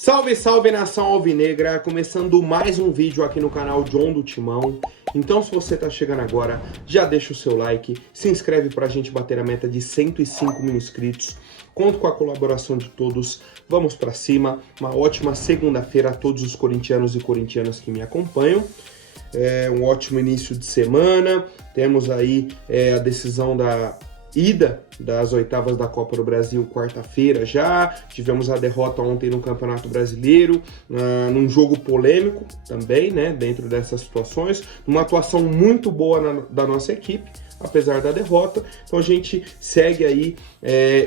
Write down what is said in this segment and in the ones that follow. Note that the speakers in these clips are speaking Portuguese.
Salve, salve nação alvinegra, começando mais um vídeo aqui no canal John do Timão. Então se você tá chegando agora, já deixa o seu like, se inscreve pra gente bater a meta de 105 mil inscritos. Conto com a colaboração de todos, vamos pra cima. Uma ótima segunda-feira a todos os corintianos e corintianas que me acompanham. Um ótimo início de semana, temos aí a decisão da ida das oitavas da Copa do Brasil quarta-feira já, tivemos a derrota ontem no Campeonato Brasileiro, num jogo polêmico também, né, dentro dessas situações, uma atuação muito boa da nossa equipe, apesar da derrota. Então a gente segue aí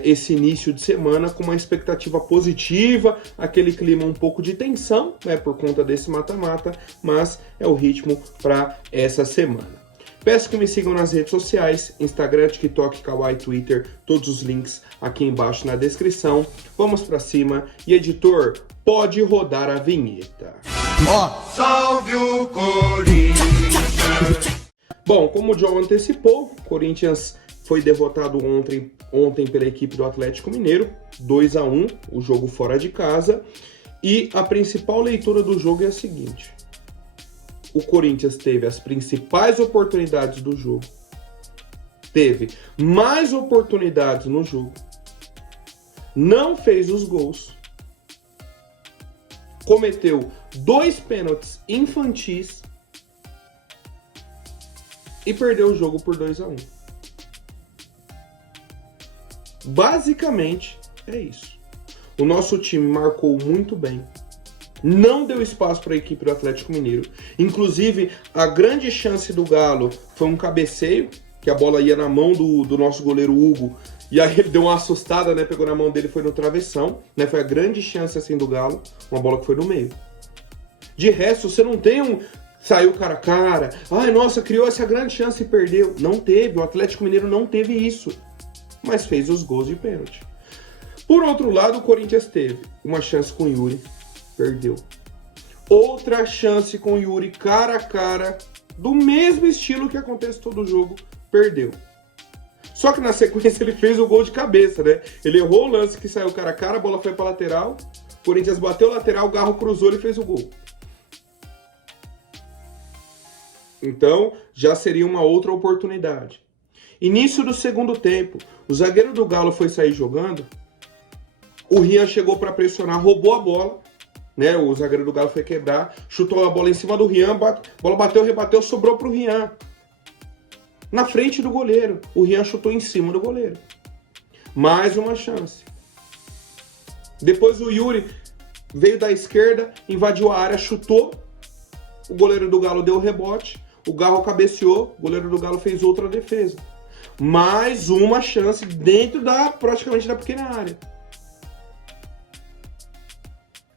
esse início de semana com uma expectativa positiva, aquele clima um pouco de tensão, né, por conta desse mata-mata, mas é o ritmo para essa semana. Peço que me sigam nas redes sociais, Instagram, TikTok, Kawaii, Twitter, todos os links aqui embaixo na descrição. Vamos pra cima e, editor, pode rodar a vinheta. Salve o Corinthians! Bom, como o John antecipou, o Corinthians foi derrotado ontem pela equipe do Atlético Mineiro, 2-1, o jogo fora de casa. E a principal leitura do jogo é a seguinte: o Corinthians teve as principais oportunidades do jogo, teve mais oportunidades no jogo, não fez os gols, cometeu 2 pênaltis infantis e perdeu o jogo por 2-1. Basicamente é isso. O nosso time marcou muito bem, não deu espaço para a equipe do Atlético Mineiro. Inclusive, a grande chance do Galo foi um cabeceio, que a bola ia na mão do nosso goleiro Hugo, e aí ele deu uma assustada, né? Pegou na mão dele, foi no travessão, né? Foi a grande chance assim do Galo, uma bola que foi no meio. De resto, você não tem saiu cara a cara, ai nossa, criou essa grande chance e perdeu. Não teve, o Atlético Mineiro não teve isso, mas fez os gols de pênalti. Por outro lado, o Corinthians teve uma chance com o Yuri, perdeu. Outra chance com o Yuri cara a cara, do mesmo estilo que acontece todo jogo, perdeu. Só que na sequência ele fez o gol de cabeça, né? Ele errou o lance que saiu cara a cara, a bola foi pra lateral, o Corinthians bateu o lateral, o Garro cruzou e fez o gol. Então, já seria uma outra oportunidade. Início do segundo tempo, o zagueiro do Galo foi sair jogando, o Rian chegou para pressionar, roubou a bola, né? O zagueiro do Galo foi quebrar, chutou a bola em cima do Rian, a bola bateu, rebateu, sobrou pro Rian. Na frente do goleiro, o Rian chutou em cima do goleiro. Mais uma chance. Depois o Yuri veio da esquerda, invadiu a área, chutou, o goleiro do Galo deu o rebote, o Garro cabeceou, o goleiro do Galo fez outra defesa. Mais uma chance dentro praticamente da pequena área.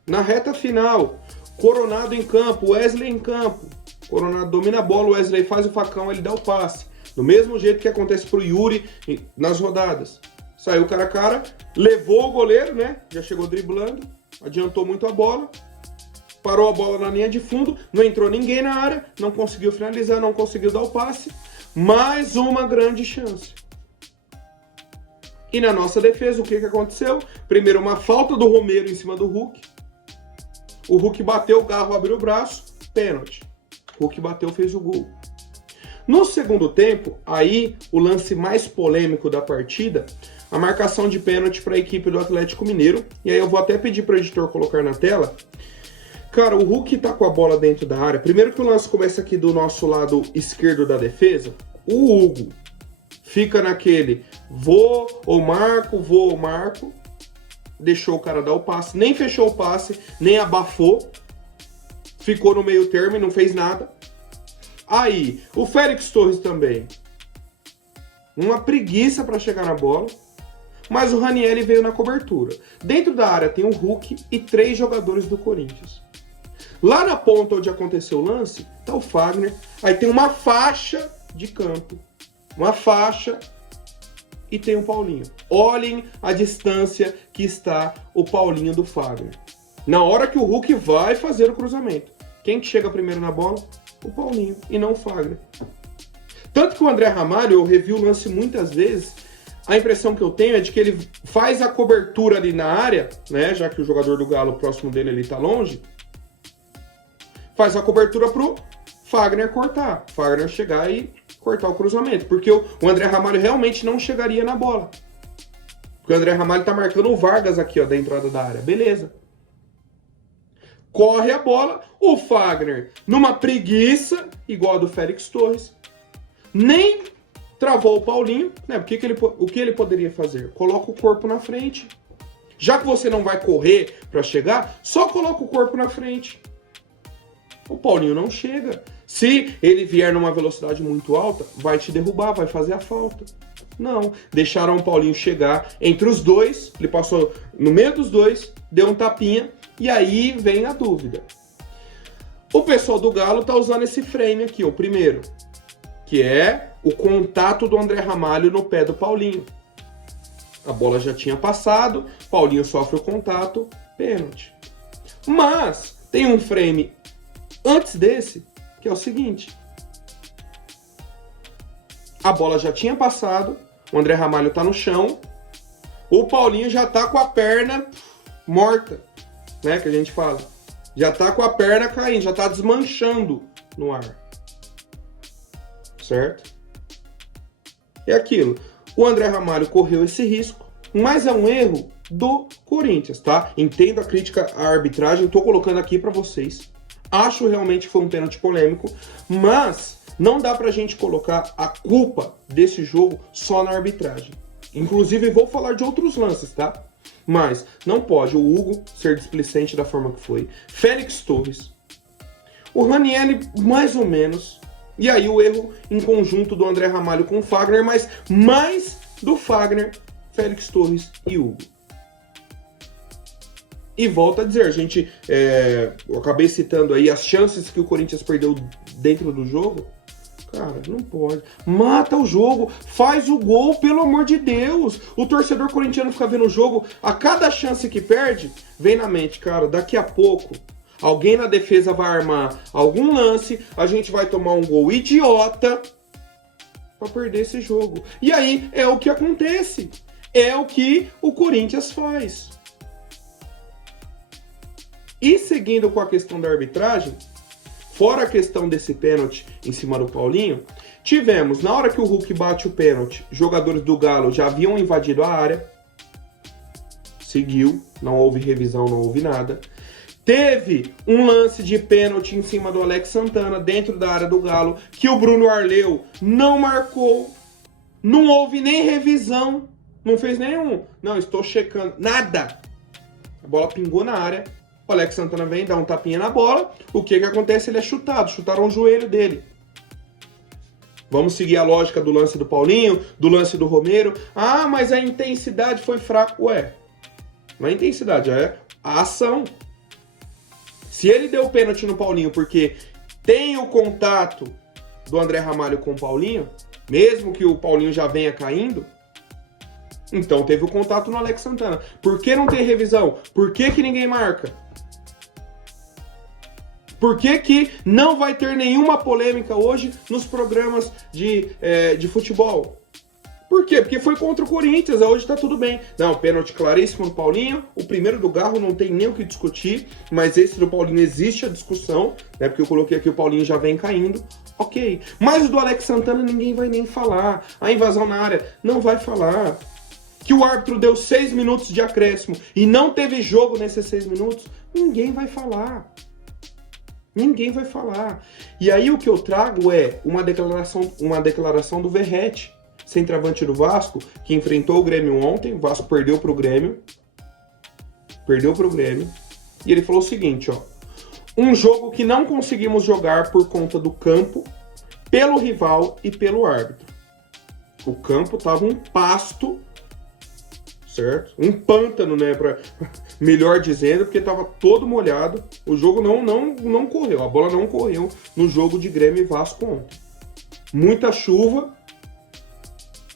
Na reta final, Coronado em campo, Wesley em campo. Coronado domina a bola, Wesley faz o facão, ele dá o passe. Do mesmo jeito que acontece pro Yuri nas rodadas. Saiu cara a cara, levou o goleiro, né? Já chegou driblando, adiantou muito a bola. Parou a bola na linha de fundo, não entrou ninguém na área, não conseguiu finalizar, não conseguiu dar o passe. Mais uma grande chance. E na nossa defesa, o que aconteceu? Primeiro, uma falta do Romero em cima do Hulk. O Hulk bateu, o Garro abriu o braço, pênalti. O Hulk bateu, fez o gol. No segundo tempo, aí o lance mais polêmico da partida, a marcação de pênalti para a equipe do Atlético Mineiro. E aí eu vou até pedir para o editor colocar na tela. Cara, o Hulk tá com a bola dentro da área. Primeiro que o lance começa aqui do nosso lado esquerdo da defesa. O Hugo fica naquele vou ou marco. Deixou o cara dar o passe, nem fechou o passe, nem abafou. Ficou no meio termo e não fez nada. Aí, o Félix Torres também. Uma preguiça para chegar na bola. Mas o Ranieri veio na cobertura. Dentro da área tem o Hulk e 3 jogadores do Corinthians. Lá na ponta onde aconteceu o lance, tá o Fagner. Aí tem uma faixa de campo. Uma faixa e tem o Paulinho. Olhem a distância que está o Paulinho do Fagner. Na hora que o Hulk vai fazer o cruzamento, quem que chega primeiro na bola? O Paulinho e não o Fagner. Tanto que o André Ramalho, eu revi o lance muitas vezes, a impressão que eu tenho é de que ele faz a cobertura ali na área, né? Já que o jogador do Galo próximo dele ele tá longe, faz a cobertura pro Fagner cortar. Fagner chegar e cortar o cruzamento. Porque o André Ramalho realmente não chegaria na bola. Porque o André Ramalho tá marcando o Vargas aqui, ó, da entrada da área. Beleza. Corre a bola, o Fagner, numa preguiça, igual a do Félix Torres, nem travou o Paulinho, né? O que ele poderia fazer? Coloca o corpo na frente. Já que você não vai correr para chegar, só coloca o corpo na frente. O Paulinho não chega. Se ele vier numa velocidade muito alta, vai te derrubar, vai fazer a falta. Não, deixaram o Paulinho chegar entre os dois, ele passou no meio dos dois, deu um tapinha, e aí vem a dúvida. O pessoal do Galo tá usando esse frame aqui, o primeiro, que é o contato do André Ramalho no pé do Paulinho. A bola já tinha passado, Paulinho sofre o contato, pênalti. Mas tem um frame antes desse, que é o seguinte. A bola já tinha passado, o André Ramalho tá no chão, o Paulinho já tá com a perna morta, né, que a gente fala. Já tá com a perna caindo, já tá desmanchando no ar. Certo? É aquilo. O André Ramalho correu esse risco, mas é um erro do Corinthians, tá? Entendo a crítica à arbitragem, tô colocando aqui pra vocês. Acho realmente que foi um pênalti polêmico, mas não dá pra gente colocar a culpa desse jogo só na arbitragem. Inclusive, vou falar de outros lances, tá? Mas não pode o Hugo ser displicente da forma que foi. Félix Torres. O Ranieri, mais ou menos. E aí o erro em conjunto do André Ramalho com o Fagner, mas mais do Fagner, Félix Torres e Hugo. E volto a dizer, eu acabei citando aí as chances que o Corinthians perdeu dentro do jogo. Cara, não pode. Mata o jogo, faz o gol, pelo amor de Deus. O torcedor corintiano fica vendo o jogo, a cada chance que perde, vem na mente, cara, daqui a pouco, alguém na defesa vai armar algum lance, a gente vai tomar um gol idiota pra perder esse jogo. E aí, é o que acontece. É o que o Corinthians faz. E seguindo com a questão da arbitragem, fora a questão desse pênalti em cima do Paulinho, tivemos, na hora que o Hulk bate o pênalti, jogadores do Galo já haviam invadido a área, seguiu, não houve revisão, não houve nada. Teve um lance de pênalti em cima do Alex Santana, dentro da área do Galo, que o Bruno Arleu não marcou, não houve nem revisão, não fez nenhum, não, estou checando, nada. A bola pingou na área. O Alex Santana vem, dá um tapinha na bola. O que acontece? Ele é chutado. Chutaram o joelho dele. Vamos seguir a lógica do lance do Paulinho, do lance do Romero. Ah, mas a intensidade foi fraca. Ué, não é intensidade, é a ação. Se ele deu o pênalti no Paulinho porque tem o contato do André Ramalho com o Paulinho, mesmo que o Paulinho já venha caindo, então teve o contato no Alex Santana. Por que não tem revisão? Por que ninguém marca? Por que não vai ter nenhuma polêmica hoje nos programas de futebol? Por quê? Porque foi contra o Corinthians, hoje tá tudo bem. Não, pênalti claríssimo no Paulinho, o primeiro do Garro não tem nem o que discutir, mas esse do Paulinho existe a discussão, né? Porque eu coloquei aqui o Paulinho já vem caindo, ok. Mas o do Alex Santana ninguém vai nem falar. A invasão na área não vai falar. Que o árbitro deu 6 minutos de acréscimo e não teve jogo nesses 6 minutos, ninguém vai falar. Ninguém vai falar. E aí o que eu trago é uma declaração do Verratti, centroavante do Vasco, que enfrentou o Grêmio ontem. O Vasco perdeu pro Grêmio. E ele falou o seguinte, ó. Um jogo que não conseguimos jogar por conta do campo, pelo rival e pelo árbitro. O campo tava um pasto, certo? Um pântano, né? Melhor dizendo, porque estava todo molhado. O jogo não correu, a bola não correu no jogo de Grêmio e Vasco ontem. Muita chuva.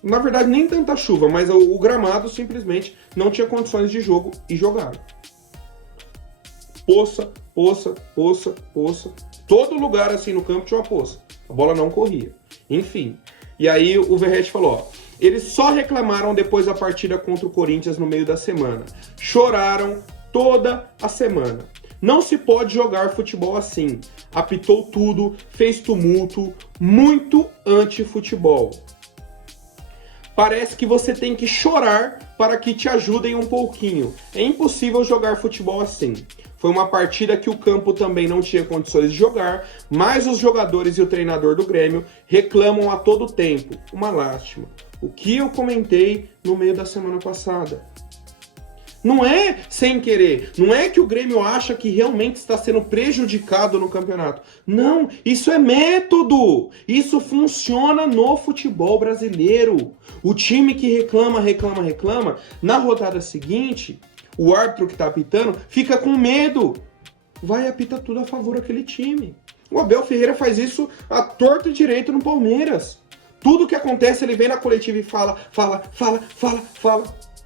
Na verdade, nem tanta chuva, mas o gramado simplesmente não tinha condições de jogo e jogaram. Poça. Todo lugar assim no campo tinha uma poça. A bola não corria. Enfim. E aí o Verratti falou, ó. Eles só reclamaram depois da partida contra o Corinthians no meio da semana. Choraram toda a semana. Não se pode jogar futebol assim. Apitou tudo, fez tumulto, muito anti-futebol. Parece que você tem que chorar para que te ajudem um pouquinho. É impossível jogar futebol assim. Foi uma partida que o campo também não tinha condições de jogar, mas os jogadores e o treinador do Grêmio reclamam a todo tempo. Uma lástima. O que eu comentei no meio da semana passada. Não é sem querer, não é que o Grêmio acha que realmente está sendo prejudicado no campeonato. Não, isso é método. Isso funciona no futebol brasileiro. O time que reclama, na rodada seguinte, o árbitro que está apitando fica com medo. Vai apitar tudo a favor daquele time. O Abel Ferreira faz isso à torta e direito no Palmeiras. Tudo que acontece, ele vem na coletiva e fala.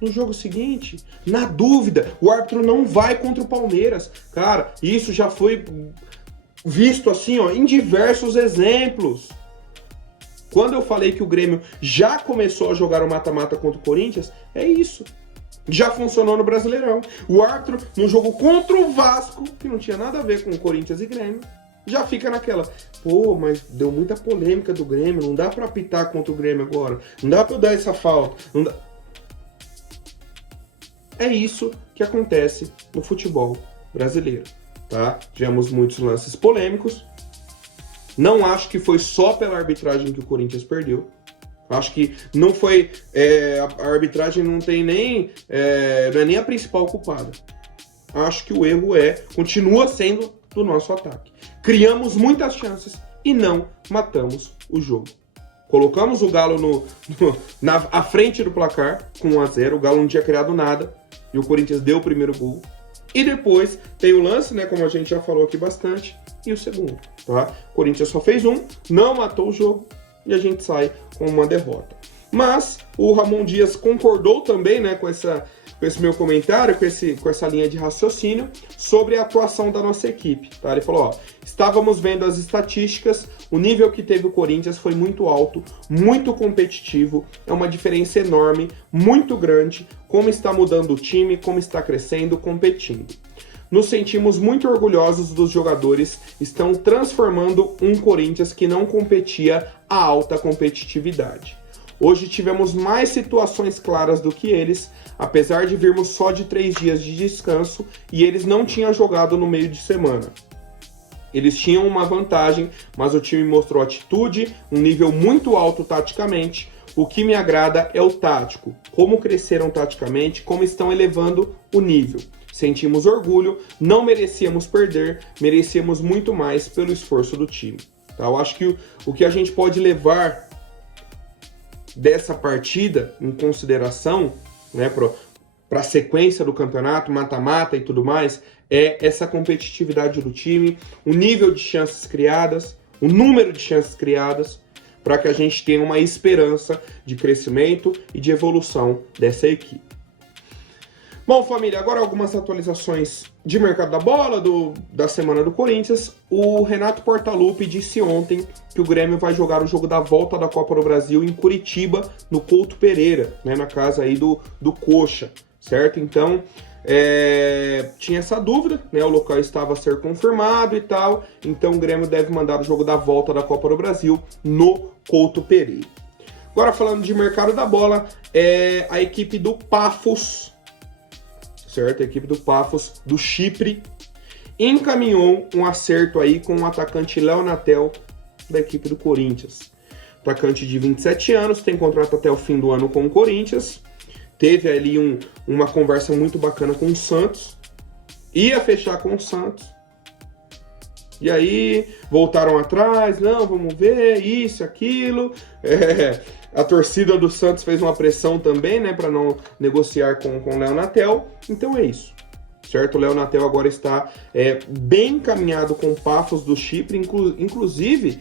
No jogo seguinte, na dúvida, o árbitro não vai contra o Palmeiras. Cara, isso já foi visto assim, ó, em diversos exemplos. Quando eu falei que o Grêmio já começou a jogar o mata-mata contra o Corinthians, é isso. Já funcionou no Brasileirão. O árbitro, no jogo contra o Vasco, que não tinha nada a ver com o Corinthians e Grêmio, já fica naquela, pô, mas deu muita polêmica do Grêmio, não dá pra apitar contra o Grêmio agora, não dá pra eu dar essa falta, não dá... É isso que acontece no futebol brasileiro, tá? Tivemos muitos lances polêmicos. Não acho que foi só pela arbitragem que o Corinthians perdeu. Acho que não foi... a arbitragem não tem nem... não é nem a principal culpada. Acho que o erro continua sendo do nosso ataque. Criamos muitas chances e não matamos o jogo. Colocamos o Galo à frente do placar, com 1-0. O Galo não tinha criado nada. E o Corinthians deu o primeiro gol. E depois tem o lance, né? Como a gente já falou aqui bastante. E o segundo, tá? O Corinthians só fez um, não matou o jogo. E a gente sai com uma derrota. Mas o Ramon Dias concordou também, né? Com esse meu comentário, com essa linha de raciocínio sobre a atuação da nossa equipe, tá? Ele falou, ó, estávamos vendo as estatísticas, o nível que teve o Corinthians foi muito alto, muito competitivo, é uma diferença enorme, muito grande, como está mudando o time, como está crescendo, competindo. Nos sentimos muito orgulhosos dos jogadores, estão transformando um Corinthians que não competia a alta competitividade. Hoje tivemos mais situações claras do que eles, apesar de virmos só de 3 dias de descanso e eles não tinham jogado no meio de semana. Eles tinham uma vantagem, mas o time mostrou atitude, um nível muito alto taticamente. O que me agrada é o tático, como cresceram taticamente, como estão elevando o nível. Sentimos orgulho, não merecíamos perder, merecíamos muito mais pelo esforço do time. Tá? Eu acho que o que a gente pode levar dessa partida em consideração, né, para a sequência do campeonato, mata-mata e tudo mais, é essa competitividade do time, o nível de chances criadas, o número de chances criadas, para que a gente tenha uma esperança de crescimento e de evolução dessa equipe. Bom, família, agora algumas atualizações de mercado da bola, da semana do Corinthians. O Renato Portaluppi disse ontem que o Grêmio vai jogar o jogo da volta da Copa do Brasil em Curitiba, no Couto Pereira, né, na casa aí do Coxa, certo? Então, tinha essa dúvida, né, o local estava a ser confirmado e tal, então o Grêmio deve mandar o jogo da volta da Copa do Brasil no Couto Pereira. Agora, falando de mercado da bola, a equipe do Pafos, certo? A equipe do Pafos, do Chipre, encaminhou um acerto aí com o atacante Léo Natel, da equipe do Corinthians. Atacante de 27 anos, tem contrato até o fim do ano com o Corinthians. Teve ali uma conversa muito bacana com o Santos. Ia fechar com o Santos. E aí, voltaram atrás, não, vamos ver, isso, aquilo. A torcida do Santos fez uma pressão também, né, para não negociar com o Léo Natel. Então é isso, certo? O Léo Natel agora está bem encaminhado com o Pafos do Chipre. Inclusive,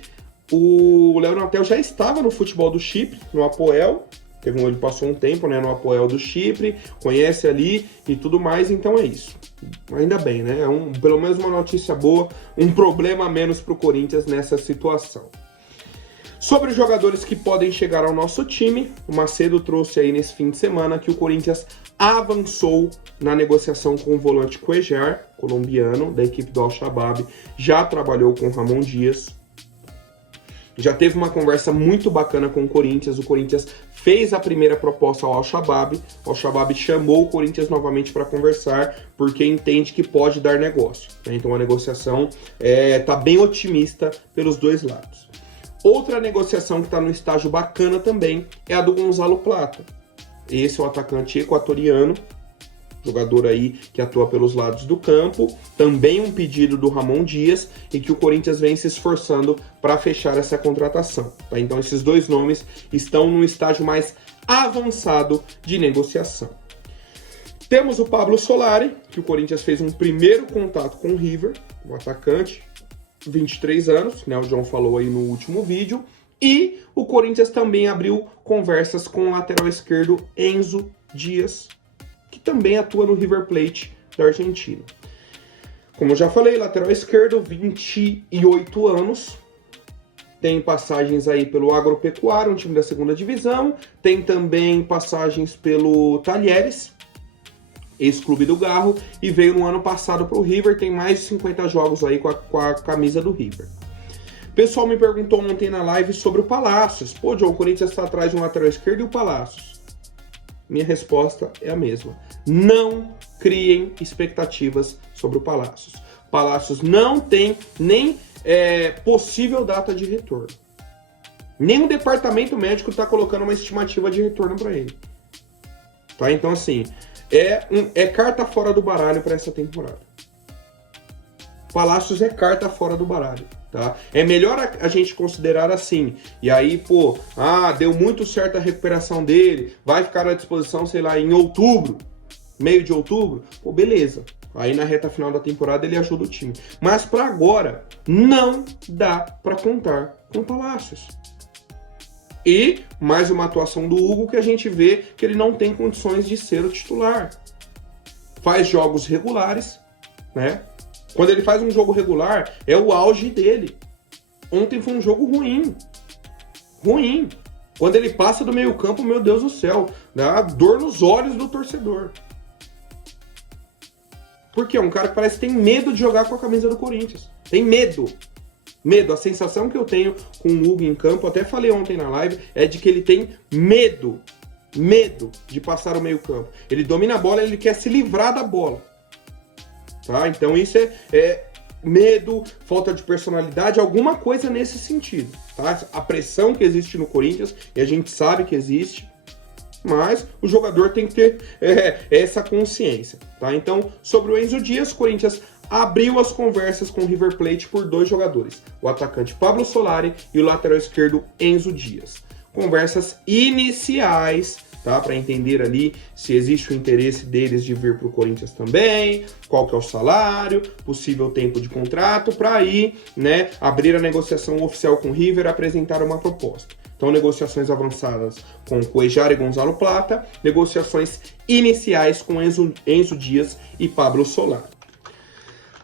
o Léo Natel já estava no futebol do Chipre, no Apoel. Ele passou um tempo, né, no Apoel do Chipre, conhece ali e tudo mais, então é isso. Ainda bem, né? Pelo menos uma notícia boa, um problema a menos para o Corinthians nessa situação. Sobre os jogadores que podem chegar ao nosso time, o Macedo trouxe aí nesse fim de semana que o Corinthians avançou na negociação com o volante Cuéllar, colombiano, da equipe do Al-Shabaab, já trabalhou com o Ramon Dias, já teve uma conversa muito bacana com o Corinthians fez a primeira proposta ao Al-Shabaab, o Al-Shabaab chamou o Corinthians novamente para conversar, porque entende que pode dar negócio, né? Então a negociação está bem otimista pelos dois lados. Outra negociação que está no estágio bacana também é a do Gonzalo Plata. Esse é o atacante equatoriano, jogador aí que atua pelos lados do campo, também um pedido do Ramon Dias e que o Corinthians vem se esforçando para fechar essa contratação. Tá? Então esses dois nomes estão no estágio mais avançado de negociação. Temos o Pablo Solari, que o Corinthians fez um primeiro contato com o River, o atacante, 23 anos, né? O João falou aí no último vídeo. E o Corinthians também abriu conversas com o lateral esquerdo Enzo Dias, que também atua no River Plate da Argentina. Como eu já falei, lateral esquerdo, 28 anos. Tem passagens aí pelo Agropecuário, um time da segunda divisão. Tem também passagens pelo Talheres, ex-clube do Garro, e veio no ano passado para o River, tem mais de 50 jogos aí com a camisa do River. O pessoal me perguntou ontem na live sobre o Palacios. Pô, João, o Corinthians está atrás de um lateral esquerdo e o Palacios? Minha resposta é a mesma. Não criem expectativas sobre o Palacios. O Palacios não tem nem possível data de retorno. Nem o departamento médico está colocando uma estimativa de retorno para ele. Tá? Então, assim, é carta fora do baralho para essa temporada. Palacios é carta fora do baralho, tá? É melhor a gente considerar assim. E aí, pô, deu muito certo a recuperação dele, vai ficar à disposição, sei lá, em outubro, meio de outubro, pô, beleza. Aí na reta final da temporada ele ajuda o time. Mas para agora, não dá para contar com Palacios. E mais uma atuação do Hugo que a gente vê que ele não tem condições de ser o titular. Faz jogos regulares, né? Quando ele faz um jogo regular, é o auge dele. Ontem foi um jogo ruim. Ruim. Quando ele passa do meio campo, meu Deus do céu, dá dor nos olhos do torcedor. Porque é um cara que parece que tem medo de jogar com a camisa do Corinthians. Tem medo. Medo. A sensação que eu tenho com o Hugo em campo, até falei ontem na live, é de que ele tem medo. Medo de passar o meio campo. Ele domina a bola, ele quer se livrar da bola. Tá? Então isso é medo, falta de personalidade, alguma coisa nesse sentido. Tá? A pressão que existe no Corinthians, e a gente sabe que existe, mas o jogador tem que ter essa consciência. Tá? Então, sobre o Enzo Dias, o Corinthians abriu as conversas com o River Plate por dois jogadores, o atacante Pablo Solari e o lateral esquerdo Enzo Dias. Conversas iniciais, tá? Para entender ali se existe o interesse deles de vir para o Corinthians também, qual que é o salário, possível tempo de contrato, para aí, né, abrir a negociação oficial com o River e apresentar uma proposta. Então, negociações avançadas com Cuéllar e Gonzalo Plata, negociações iniciais com Enzo Dias e Pablo Solari.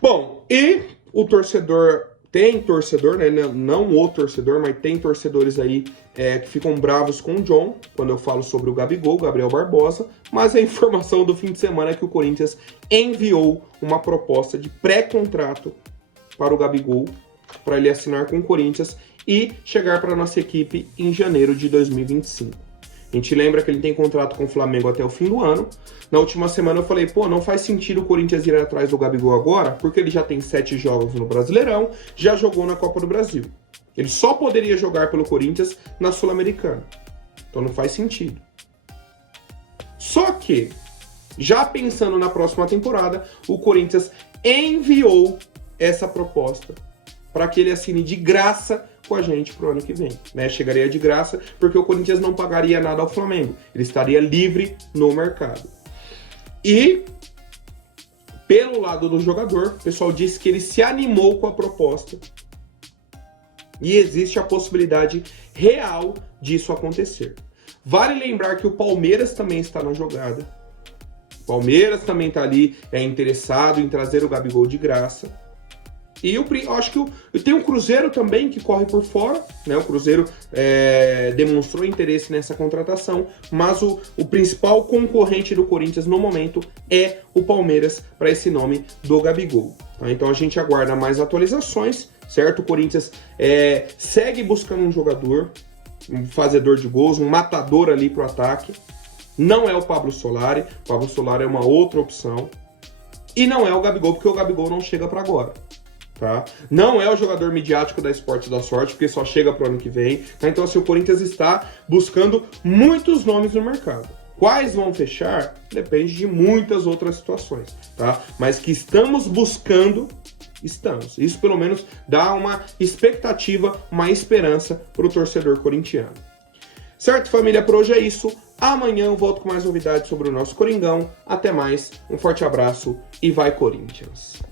Bom, e o torcedor... Tem torcedor, né? Não o torcedor, mas tem torcedores aí que ficam bravos com o John, quando eu falo sobre o Gabigol, Gabriel Barbosa, mas a informação do fim de semana é que o Corinthians enviou uma proposta de pré-contrato para o Gabigol, para ele assinar com o Corinthians e chegar para a nossa equipe em janeiro de 2025. A gente lembra que ele tem contrato com o Flamengo até o fim do ano. Na última semana eu falei, pô, não faz sentido o Corinthians ir atrás do Gabigol agora, porque ele já tem 7 jogos no Brasileirão, já jogou na Copa do Brasil. Ele só poderia jogar pelo Corinthians na Sul-Americana. Então não faz sentido. Só que, já pensando na próxima temporada, o Corinthians enviou essa proposta para que ele assine de graça com a gente pro ano que vem, né? Chegaria de graça porque o Corinthians não pagaria nada ao Flamengo. Ele estaria livre no mercado. E pelo lado do jogador, o pessoal disse que ele se animou com a proposta. E existe a possibilidade real disso acontecer. Vale lembrar que o Palmeiras também está na jogada. O Palmeiras também está ali interessado em trazer o Gabigol de graça. E eu acho que tem o Cruzeiro também que corre por fora, né? O Cruzeiro demonstrou interesse nessa contratação, mas o principal concorrente do Corinthians no momento é o Palmeiras para esse nome do Gabigol. Tá? Então a gente aguarda mais atualizações, certo? O Corinthians segue buscando um jogador, um fazedor de gols, um matador ali pro ataque. Não é o Pablo Solari. O Pablo Solari é uma outra opção. E não é o Gabigol, porque o Gabigol não chega para agora. Tá? Não é o jogador midiático da Esportes da Sorte, porque só chega pro ano que vem. Tá? Então, assim, o Corinthians está buscando muitos nomes no mercado. Quais vão fechar? Depende de muitas outras situações. Tá? Mas que estamos buscando, estamos. Isso, pelo menos, dá uma expectativa, uma esperança para o torcedor corintiano. Certo, família? Por hoje é isso. Amanhã eu volto com mais novidades sobre o nosso Coringão. Até mais, um forte abraço e vai Corinthians!